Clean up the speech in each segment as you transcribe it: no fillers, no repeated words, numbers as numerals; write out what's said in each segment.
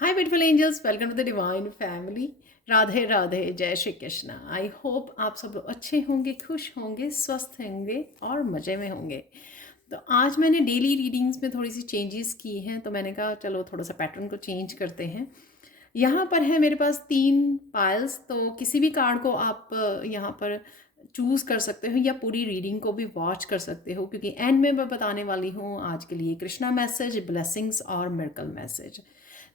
Hi beautiful angels, welcome to the divine family. Radhe Radhe, जय Shri Krishna. I hope आप सब लोग अच्छे होंगे, खुश होंगे, स्वस्थ होंगे और मज़े में होंगे। तो आज मैंने डेली रीडिंग्स में थोड़ी सी चेंजेस की हैं, तो मैंने कहा चलो थोड़ा सा पैटर्न को चेंज करते हैं। यहाँ पर है मेरे पास 3 पायल्स, तो किसी भी कार्ड को आप यहाँ पर चूज़ कर सकते हो या पूरी रीडिंग को भी वॉच कर सकते हो, क्योंकि एंड में मैं बताने वाली हूँ आज के लिए कृष्णा मैसेज, ब्लेसिंग्स और मिरेकल मैसेज।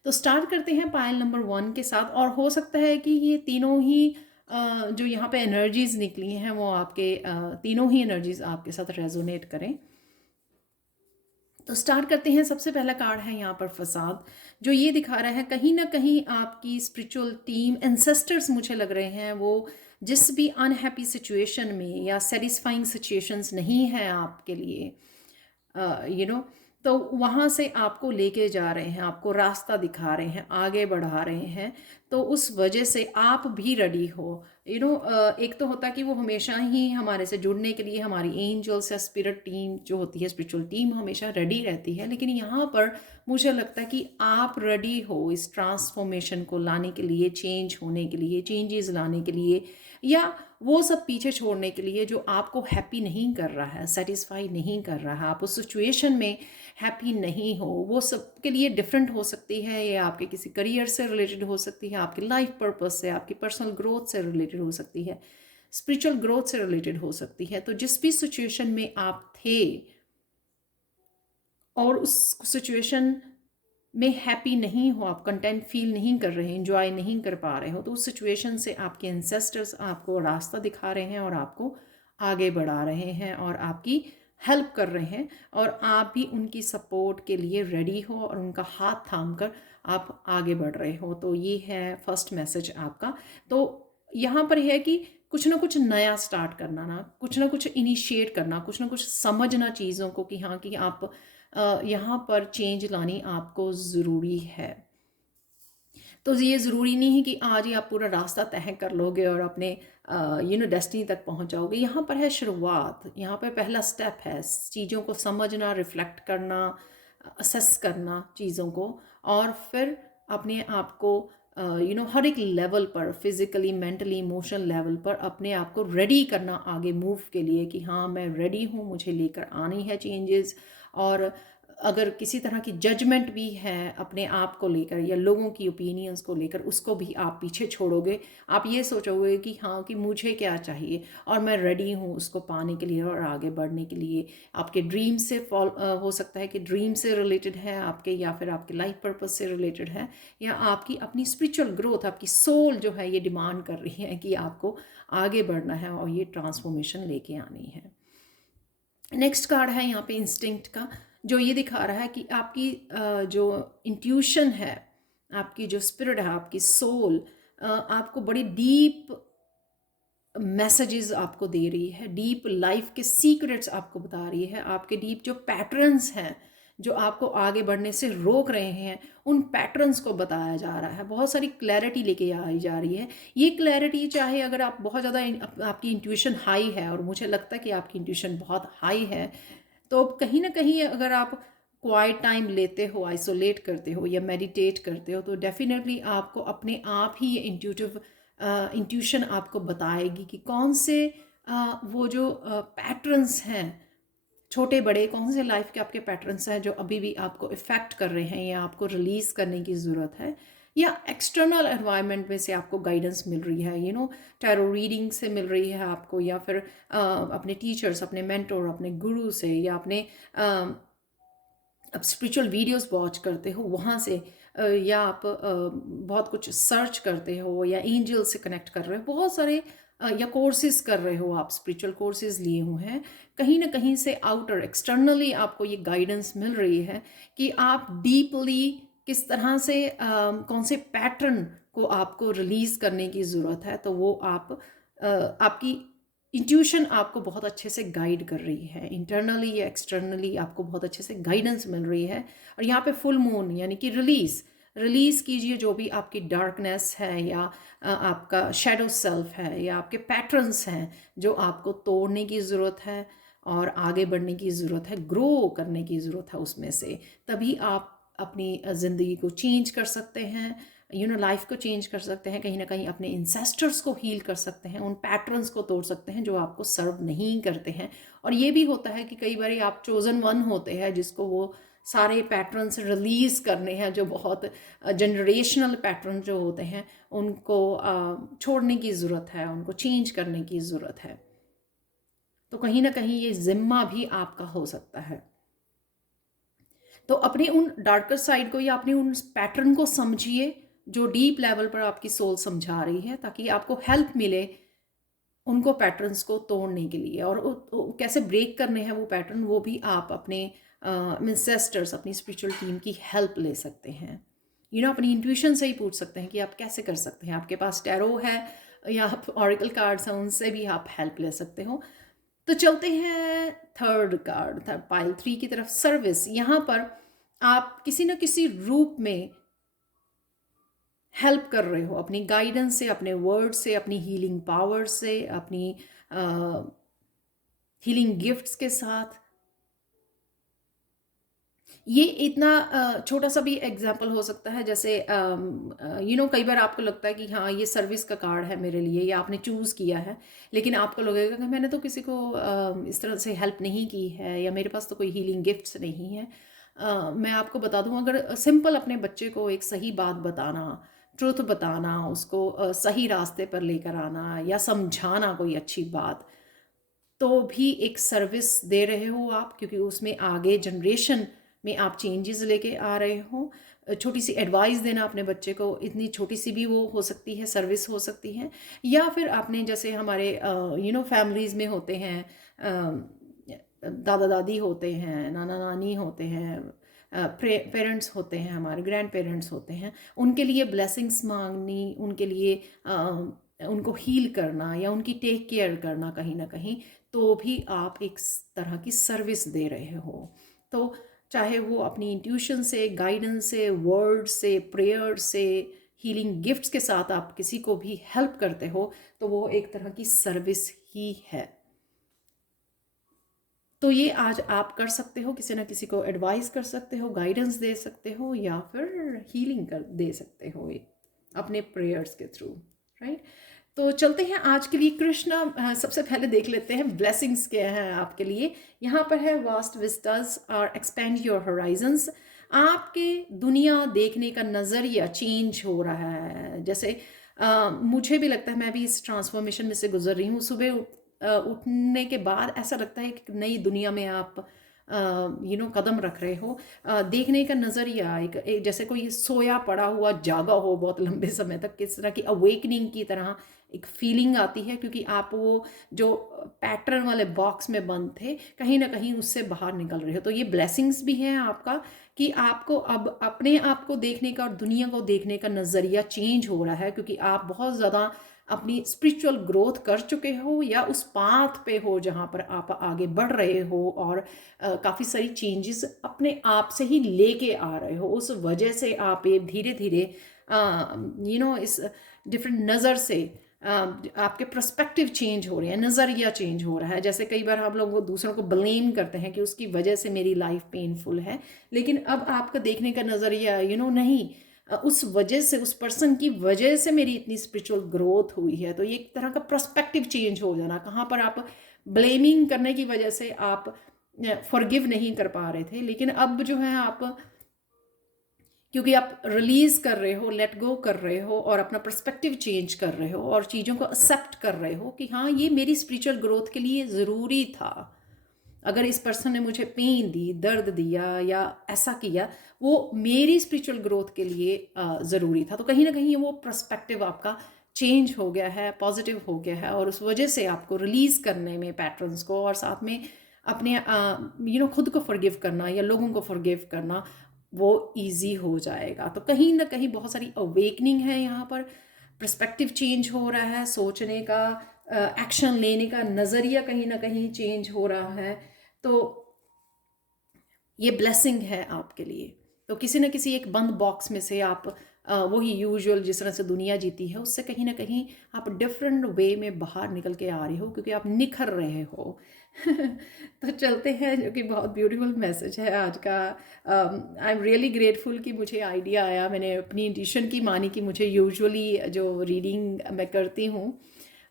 तो स्टार्ट करते हैं पायल नंबर 1 के साथ। और हो सकता है कि ये तीनों ही जो यहाँ पे एनर्जीज निकली हैं वो आपके तीनों ही एनर्जीज आपके साथ रेजोनेट करें। तो स्टार्ट करते हैं। सबसे पहला कार्ड है यहाँ पर फसाद, जो ये दिखा रहा है कहीं ना कहीं आपकी स्पिरिचुअल टीम, एंसेस्टर्स मुझे लग रहे हैं, वो जिस भी अनहैप्पी सिचुएशन में या सेटिस्फाइंग सिचुएशंस नहीं है आपके लिए, तो वहाँ से आपको लेके जा रहे हैं, आपको रास्ता दिखा रहे हैं, आगे बढ़ा रहे हैं। तो उस वजह से आप भी रेडी हो। एक तो होता है कि वो हमेशा ही हमारे से जुड़ने के लिए, हमारी एंजल्स या स्पिरिट टीम जो होती है, स्पिरिचुअल टीम हमेशा रेडी रहती है। लेकिन यहाँ पर मुझे लगता है कि आप रेडी हो इस ट्रांसफॉर्मेशन को लाने के लिए, चेंज होने के लिए, चेंजेस लाने के लिए, या वो सब पीछे छोड़ने के लिए जो आपको हैप्पी नहीं कर रहा है, सेटिस्फाई नहीं कर रहा है, आप उस सिचुएशन में हैप्पी नहीं हो। वो सबके लिए डिफरेंट हो सकती है। ये आपके किसी करियर से रिलेटेड हो सकती है, आपकी लाइफ पर्पस से, आपकी पर्सनल ग्रोथ से रिलेटेड हो सकती है, स्पिरिचुअल ग्रोथ से रिलेटेड हो सकती है। तो जिस भी सिचुएशन में आप थे और उस सिचुएशन में हैप्पी नहीं हो, आप कंटेंट फील नहीं कर रहे, इंजॉय नहीं कर पा रहे हो, तो उस सिचुएशन से आपके एंसेस्टर्स आपको रास्ता दिखा रहे हैं और आपको आगे बढ़ा रहे हैं और आपकी हेल्प कर रहे हैं, और आप भी उनकी सपोर्ट के लिए रेडी हो और उनका हाथ थाम कर आप आगे बढ़ रहे हो। तो ये है फर्स्ट मैसेज आपका। तो यहाँ पर है कि कुछ ना कुछ नया स्टार्ट करना, ना कुछ इनिशिएट करना, कुछ ना कुछ समझना चीज़ों को कि हाँ, कि आप यहाँ पर चेंज लानी आपको ज़रूरी है। तो ये ज़रूरी नहीं है कि आज ही आप पूरा रास्ता तय कर लोगे और अपने डेस्टिनी तक पहुँच जाओगे। यहाँ पर है शुरुआत, यहाँ पर पहला स्टेप है चीज़ों को समझना, रिफ्लेक्ट करना, असेस करना चीज़ों को, और फिर अपने आप को हर एक लेवल पर, फिज़िकली, मेंटली, इमोशनल लेवल पर अपने आप को रेडी करना आगे मूव के लिए कि हाँ, मैं रेडी हूँ, मुझे लेकर आनी है चेंजेस। और अगर किसी तरह की जजमेंट भी है अपने आप को लेकर या लोगों की ओपिनियंस को लेकर, उसको भी आप पीछे छोड़ोगे। आप ये सोचोगे कि हाँ, कि मुझे क्या चाहिए और मैं रेडी हूँ उसको पाने के लिए और आगे बढ़ने के लिए। आपके ड्रीम से हो सकता है कि ड्रीम से रिलेटेड है आपके, या फिर आपके लाइफ पर्पस से रिलेटेड है, या आपकी अपनी स्पिरिचुअल ग्रोथ, आपकी सोल जो है ये डिमांड कर रही है कि आपको आगे बढ़ना है और ये ट्रांसफॉर्मेशन लेके आनी है। नेक्स्ट कार्ड है यहाँ पे इंस्टिंक्ट का, जो ये दिखा रहा है कि आपकी जो इंट्यूशन है, आपकी जो स्पिरिट है, आपकी सोल आपको बड़ी डीप मैसेजेस आपको दे रही है, डीप लाइफ के सीक्रेट्स आपको बता रही है, आपके डीप जो पैटर्न्स हैं जो आपको आगे बढ़ने से रोक रहे हैं, उन पैटर्न्स को बताया जा रहा है। बहुत सारी क्लैरिटी लेके आई जा रही है। ये क्लैरिटी, चाहे अगर आप बहुत ज़्यादा आपकी इंट्यूशन हाई है, और मुझे लगता है कि आपकी इंट्यूशन बहुत हाई है, तो कहीं ना कहीं अगर आप क्वाइट टाइम लेते हो, आइसोलेट करते हो या मेडिटेट करते हो, तो डेफिनेटली आपको अपने आप ही ये इंट्यूशन आपको बताएगी कि कौन से वो जो पैटर्न्स हैं, छोटे बड़े, कौन से लाइफ के आपके पैटर्न्स हैं जो अभी भी आपको इफ़ेक्ट कर रहे हैं या आपको रिलीज़ करने की ज़रूरत है, या एक्सटर्नल एनवायरनमेंट में से आपको गाइडेंस मिल रही है, टैरो रीडिंग से मिल रही है आपको, या फिर अपने टीचर्स, अपने मेंटोर, अपने गुरु से, या अपने आप स्पिरिचुअल वीडियोस वॉच करते हो वहाँ से, या आप बहुत कुछ सर्च करते हो, या एंजल से कनेक्ट कर रहे हो, बहुत सारे या कोर्सेज कर रहे हो, आप स्पिरिचुअल कोर्सेज लिए हुए हैं, कहीं ना कहीं से आउटर एक्सटर्नली आपको ये गाइडेंस मिल रही है कि आप डीपली किस तरह से कौन से पैटर्न को आपको रिलीज़ करने की ज़रूरत है। तो वो आपकी इंट्यूशन आपको बहुत अच्छे से गाइड कर रही है, इंटरनली या एक्सटर्नली आपको बहुत अच्छे से गाइडेंस मिल रही है। और यहाँ पे फुल मून यानी कि रिलीज़ कीजिए जो भी आपकी डार्कनेस है, या आपका शेडो सेल्फ है, या आपके पैटर्न्स हैं जो आपको तोड़ने की ज़रूरत है। और आगे बढ़ने की ज़रूरत है, ग्रो करने की ज़रूरत है उसमें से। तभी आप अपनी ज़िंदगी को चेंज कर सकते हैं, लाइफ को चेंज कर सकते हैं, कहीं ना कहीं अपने इंसेस्टर्स को हील कर सकते हैं, उन पैटर्न्स को तोड़ सकते हैं जो आपको सर्व नहीं करते हैं। और ये भी होता है कि कई बार आप चोजन वन होते हैं जिसको वो सारे पैटर्न्स रिलीज़ करने हैं, जो बहुत जनरेशनल पैटर्न जो होते हैं उनको छोड़ने की ज़रूरत है, उनको चेंज करने की ज़रूरत है। तो कहीं ना कहीं ये जिम्मा भी आपका हो सकता है। तो अपने उन डार्कर साइड को या अपने उन पैटर्न को समझिए जो डीप लेवल पर आपकी सोल समझा रही है, ताकि आपको हेल्प मिले उनको पैटर्न्स को तोड़ने के लिए। और कैसे ब्रेक करने हैं वो पैटर्न, वो भी आप अपने इंसेस्टर्स, अपनी स्पिरिचुअल टीम की हेल्प ले सकते हैं। अपनी इंट्यूशन से ही पूछ सकते हैं कि आप कैसे कर सकते हैं। आपके पास टैरो है या आप ऑरिकल कार्ड्स हैं, उनसे भी आप हेल्प ले सकते हो। तो चलते हैं थर्ड कार्ड, पाइल 3 की तरफ, सर्विस। यहाँ पर आप किसी न किसी रूप में हेल्प कर रहे हो, अपनी गाइडेंस से, अपने वर्ड से, अपनी हीलिंग पावर से, अपनी हीलिंग गिफ्ट्स के साथ। ये इतना छोटा सा भी एग्जाम्पल हो सकता है, जैसे कई बार आपको लगता है कि हाँ ये सर्विस का कार्ड है मेरे लिए, या आपने चूज़ किया है, लेकिन आपको लगेगा कि मैंने तो किसी को इस तरह से हेल्प नहीं की है, या मेरे पास तो कोई हीलिंग गिफ्ट्स नहीं है। मैं आपको बता दूं, अगर सिंपल अपने बच्चे को एक सही बात बताना, ट्रुथ बताना, उसको सही रास्ते पर लेकर आना या समझाना कोई अच्छी बात, तो भी एक सर्विस दे रहे हो आप, क्योंकि उसमें आगे जनरेशन में आप चेंजेस लेके आ रहे हो। छोटी सी एडवाइस देना अपने बच्चे को, इतनी छोटी सी भी वो हो सकती है, सर्विस हो सकती है। या फिर आपने, जैसे हमारे फैमिलीज़ में होते हैं, दादा दादी होते हैं, नाना नानी होते हैं, पेरेंट्स होते हैं, हमारे ग्रैंड पेरेंट्स होते हैं, उनके लिए ब्लेसिंग्स मांगनी, उनके लिए उनको हील करना या उनकी टेक केयर करना कहीं ना कहीं, तो भी आप एक तरह की सर्विस दे रहे हो। तो चाहे वो अपनी इंट्यूशन से, गाइडेंस से, वर्ड से, प्रेयर से, हीलिंग गिफ्ट्स के साथ आप किसी को भी हेल्प करते हो, तो वो एक तरह की सर्विस ही है। तो ये आज आप कर सकते हो, किसी ना किसी को एडवाइस कर सकते हो, गाइडेंस दे सकते हो, या फिर हीलिंग कर दे सकते हो अपने प्रेयर्स के थ्रू, राइट। तो चलते हैं आज के लिए कृष्णा। सबसे पहले देख लेते हैं ब्लेसिंग्स क्या हैं आपके लिए। यहाँ पर है वास्ट विस्टास और एक्सपेंड योर होराइजन्स। आपके दुनिया देखने का नज़रिया चेंज हो रहा है। जैसे मुझे भी लगता है, मैं भी इस ट्रांसफॉर्मेशन में से गुजर रही हूँ। सुबह उठने के बाद ऐसा लगता है कि नई दुनिया में आप कदम रख रहे हो। देखने का नज़रिया एक जैसे कोई सोया पड़ा हुआ जागा हो बहुत लंबे समय तक, किस तरह की अवेकनिंग की तरह एक फीलिंग आती है, क्योंकि आप वो जो पैटर्न वाले बॉक्स में बंद थे, कहीं ना कहीं उससे बाहर निकल रहे हो। तो ये ब्लेसिंग्स भी हैं आपका, कि आपको अब अपने आप को देखने का और दुनिया को देखने का नज़रिया चेंज हो रहा है, क्योंकि आप बहुत ज़्यादा अपनी स्पिरिचुअल ग्रोथ कर चुके हो, या उस पाथ पे हो जहाँ पर आप आगे बढ़ रहे हो, और काफ़ी सारी चेंजेस अपने आप से ही लेके आ रहे हो। उस वजह से आप ये धीरे धीरे इस डिफरेंट नज़र से आपके पर्सपेक्टिव चेंज हो रहे हैं, नज़रिया चेंज हो रहा है। जैसे कई बार हम लोग दूसरों को ब्लेम करते हैं कि उसकी वजह से मेरी लाइफ पेनफुल है, लेकिन अब आपका देखने का नज़रिया नहीं, उस वजह से, उस पर्सन की वजह से मेरी इतनी स्पिरिचुअल ग्रोथ हुई है। तो ये एक तरह का पर्सपेक्टिव चेंज हो जाना। कहाँ पर आप ब्लेमिंग करने की वजह से आप फॉरगिव नहीं कर पा रहे थे, लेकिन अब जो है आप, क्योंकि आप रिलीज कर रहे हो, लेट गो कर रहे हो, और अपना पर्सपेक्टिव चेंज कर रहे हो, और चीज़ों को एक्सेप्ट कर रहे हो कि हाँ ये मेरी स्पिरिचुअल ग्रोथ के लिए ज़रूरी था। अगर इस पर्सन ने मुझे पेन दी, दर्द दिया, या ऐसा किया, वो मेरी स्पिरिचुअल ग्रोथ के लिए ज़रूरी था। तो कहीं ना कहीं वो पर्सपेक्टिव आपका चेंज हो गया है, पॉजिटिव हो गया है, और उस वजह से आपको रिलीज़ करने में पैटर्न्स को, और साथ में अपने खुद को फॉरगिव करना या लोगों को फॉरगिव करना, वो इजी हो जाएगा। तो कहीं ना कहीं बहुत सारी अवेकनिंग है यहाँ पर, पर्सपेक्टिव चेंज हो रहा है, सोचने का, एक्शन लेने का नज़रिया कहीं ना कहीं चेंज हो रहा है। तो ये ब्लेसिंग है आपके लिए। तो किसी न किसी एक बंद बॉक्स में से आप वही यूजुअल जिस तरह से दुनिया जीती है उससे कहीं ना कहीं आप डिफरेंट वे में बाहर निकल के आ रहे हो, क्योंकि आप निखर रहे हो। तो चलते हैं, जो कि बहुत ब्यूटीफुल मैसेज है आज का। आई एम रियली ग्रेटफुल कि मुझे आइडिया आया, मैंने अपनी इंट्यूशन की मानी कि मुझे यूजुअली जो रीडिंग मैं करती हूँ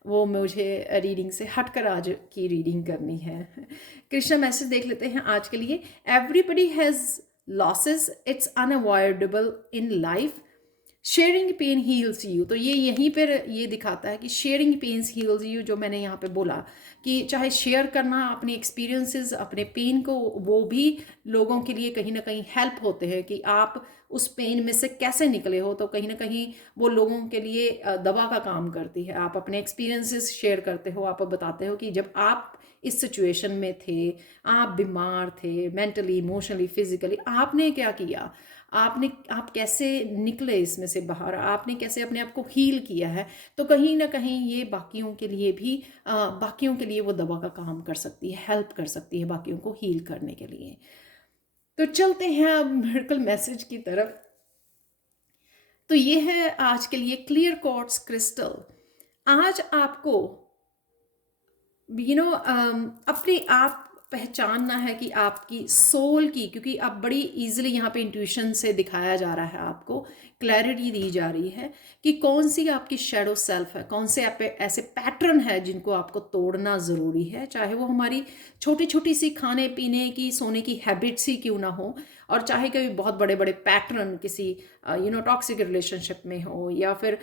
वो मुझे रीडिंग से हटकर आज की रीडिंग करनी है। कृष्णा मैसेज देख लेते हैं आज के लिए। Everybody has losses, it's unavoidable in life, sharing pain heals you. तो ये यहीं पर ये दिखाता है कि शेयरिंग पेन्स हील्स यू, जो मैंने यहाँ पे बोला कि चाहे शेयर करना अपने एक्सपीरियंसेस, अपने पेन को, वो भी लोगों के लिए कहीं ना कहीं हेल्प होते हैं कि आप उस पेन में से कैसे निकले हो। तो कहीं ना कहीं वो लोगों के लिए दवा का काम करती है। आप अपने एक्सपीरियंसेस शेयर करते हो, आप बताते हो कि जब आप इस सिचुएशन में थे, आप बीमार थे, मेंटली, इमोशनली, फिजिकली, आपने क्या किया, आप कैसे निकले इसमें से बाहर, आपने कैसे अपने आप को हील किया है। तो कहीं ना कहीं ये बाकियों के लिए भी बाकियों के लिए वो दवा का काम कर सकती है, हेल्प कर सकती है बाकियों को हील करने के लिए। तो चलते हैं अब मिरेकल मैसेज की तरफ। तो ये है आज के लिए क्लियर क्वार्ट्ज क्रिस्टल। आज आपको अपने आप पहचानना है कि आपकी सोल की, क्योंकि आप बड़ी इजीली यहाँ पे इंट्यूशन से दिखाया जा रहा है, आपको क्लैरिटी दी जा रही है कि कौन सी आपकी शैडो सेल्फ है, कौन से आप ऐसे पैटर्न है जिनको आपको तोड़ना ज़रूरी है। चाहे वो हमारी छोटी छोटी सी खाने पीने की, सोने की हैबिट्स ही क्यों ना हो, और चाहे कभी बहुत बड़े बड़े पैटर्न किसी टॉक्सिक रिलेशनशिप में हो, या फिर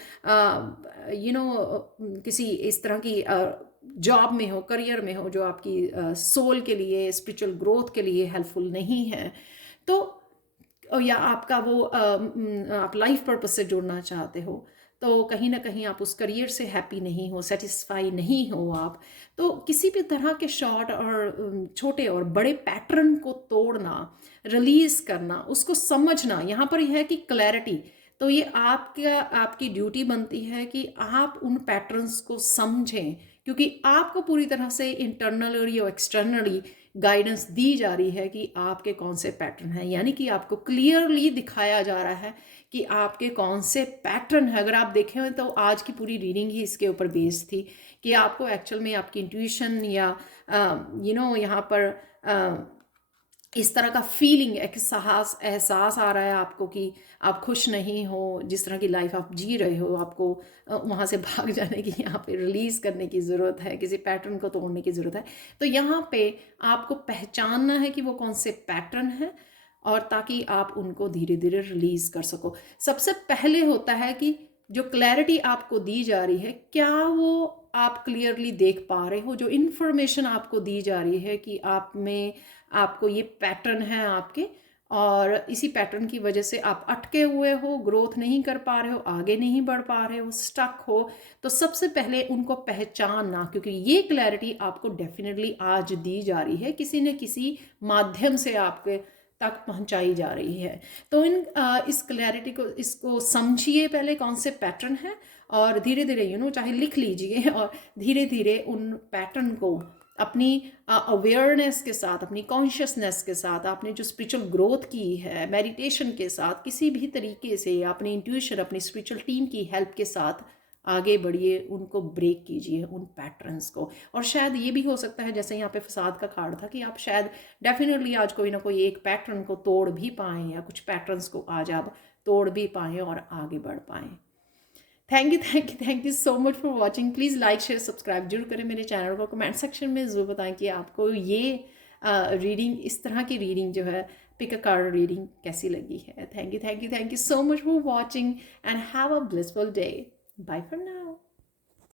किसी इस तरह की जॉब में हो, करियर में हो, जो आपकी सोल के लिए, स्पिरिचुअल ग्रोथ के लिए हेल्पफुल नहीं है। तो या आपका वो आप लाइफ पर्पस से जुड़ना चाहते हो, तो कहीं ना कहीं आप उस करियर से हैप्पी नहीं हो, सेटिस्फाई नहीं हो आप, तो किसी भी तरह के शॉर्ट और छोटे और बड़े पैटर्न को तोड़ना, रिलीज करना, उसको समझना, यहाँ पर यह है कि क्लैरिटी। तो ये आपकी ड्यूटी बनती है कि आप उन पैटर्न्स को समझें, क्योंकि आपको पूरी तरह से इंटरनली और एक्सटर्नली गाइडेंस दी जा रही है कि आपके कौन से पैटर्न हैं। यानी कि आपको क्लियरली दिखाया जा रहा है कि आपके कौन से पैटर्न है। अगर आप देखें तो आज की पूरी रीडिंग ही इसके ऊपर बेस्ड थी कि आपको एक्चुअल में आपकी इंट्यूशन या यहाँ पर इस तरह का फीलिंग, एहसास आ रहा है आपको कि आप खुश नहीं हो, जिस तरह की लाइफ आप जी रहे हो, आपको वहाँ से भाग जाने की, यहाँ पे रिलीज़ करने की ज़रूरत है, किसी पैटर्न को तोड़ने की ज़रूरत है। तो यहाँ पे आपको पहचानना है कि वो कौन से पैटर्न हैं, और ताकि आप उनको धीरे धीरे रिलीज़ कर सको। सबसे पहले होता है कि जो क्लैरिटी आपको दी जा रही है, क्या वो आप क्लियरली देख पा रहे हो। जो इन्फॉर्मेशन आपको दी जा रही है कि आप में आपको ये पैटर्न है आपके, और इसी पैटर्न की वजह से आप अटके हुए हो, ग्रोथ नहीं कर पा रहे हो, आगे नहीं बढ़ पा रहे हो, स्टक हो। तो सबसे पहले उनको पहचानना, क्योंकि ये क्लैरिटी आपको डेफिनेटली आज दी जा रही है, किसी न किसी माध्यम से आपके तक पहुंचाई जा रही है। तो इस क्लैरिटी को, इसको समझिए पहले कौन से पैटर्न है, और धीरे धीरे चाहे लिख लीजिए, और धीरे धीरे उन पैटर्न को अपनी अवेयरनेस के साथ, अपनी कॉन्शियसनेस के साथ, आपने जो स्पिरिचुअल ग्रोथ की है मेडिटेशन के साथ, किसी भी तरीके से अपनी इंट्यूशन, अपनी स्पिरिचुअल टीम की हेल्प के साथ आगे बढ़िए, उनको ब्रेक कीजिए उन पैटर्न्स को। और शायद ये भी हो सकता है, जैसे यहाँ पे फसाद का कार्ड था, कि आप शायद डेफिनेटली आज कोई ना कोई एक पैटर्न को तोड़ भी पाएँ, या कुछ पैटर्न्स को आज आप तोड़ भी पाएँ और आगे बढ़ पाएँ। Thank you so much for watching. Please like, share, subscribe जरूर करें मेरे चैनल को। कमेंट सेक्शन में ज़रूर बताएं कि आपको ये रीडिंग, इस तरह की रीडिंग जो है, पिक अ कार्ड रीडिंग, कैसी लगी है। Thank you so much for watching, and have a blissful day. Bye for now.